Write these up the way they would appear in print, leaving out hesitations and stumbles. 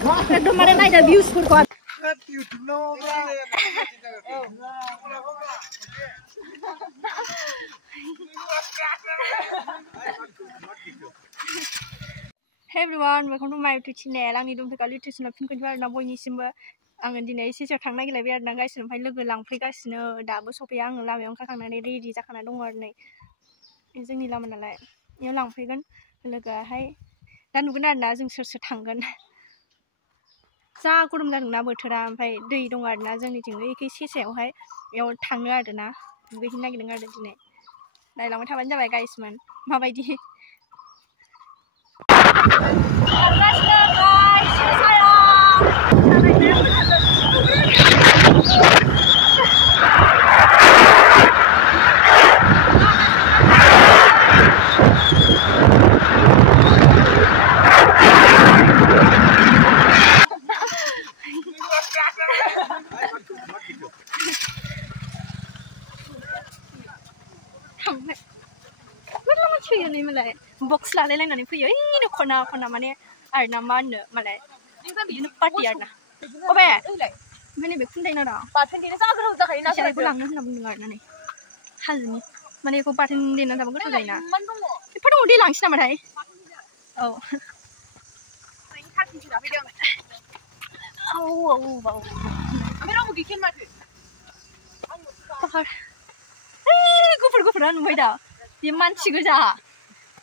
एकदम माने नायदा भिउसफोरखौ Hey everyone, welcome to my YouTube channel. आंनि दंफैखालि टिउसनाव फिन फैबाय आरोना बयनिसिमबो आङो दिनै सेसायाव थांनो नागिरलायबाय आरोना गाइस ओमफ्राय लोगो लांफैगासिनो दाबो सफैया आङो लामायाव ओंखारखांनानै रेडि जाखाना दङ आरो नै जोंनि लामा नालाय बेयाव लांफैगोन लोगोआहाय दा नुगोन आरोना जों सोर सोर थांगोन जा गरम जादोंना बोथोरा ओमफ्राय दै दं आरोना जोंनिथिं एखे सेसायावहाय बेयाव थाङो आरोना दुगैहैनो नागिरदों आरो दिनै नायलांबाय थाबानो जाबाय गाइसमोन माबायदि मालाय बक्स लालायलायनानै फैयो ओइ खना खना माने आरोना मा होनो मालाय बिदिनो पार्टि आरोना अबे ओमफ्राय नैबे खुन्दायना दं बाथोन देनो जा गोथाव जाखायो ना बेखौ लांनो होनना बुंदों आरोना नै हाजोनि माने बेखौ बाथोन देना जाबा गोथाव जायोना एफा दङ दे लांसै नामाथाय औ औ ओमफ्राय रावबो गैखाया माथो गुफुर गुफुरा नुबाय दा बे मानसि गोजा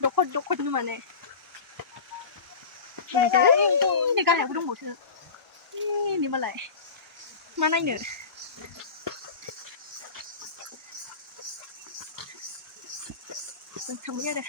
दखर दखरनि माने नै गाहायावबो दंबावसो नै मालाय मा नायनो जों थांबाय आरो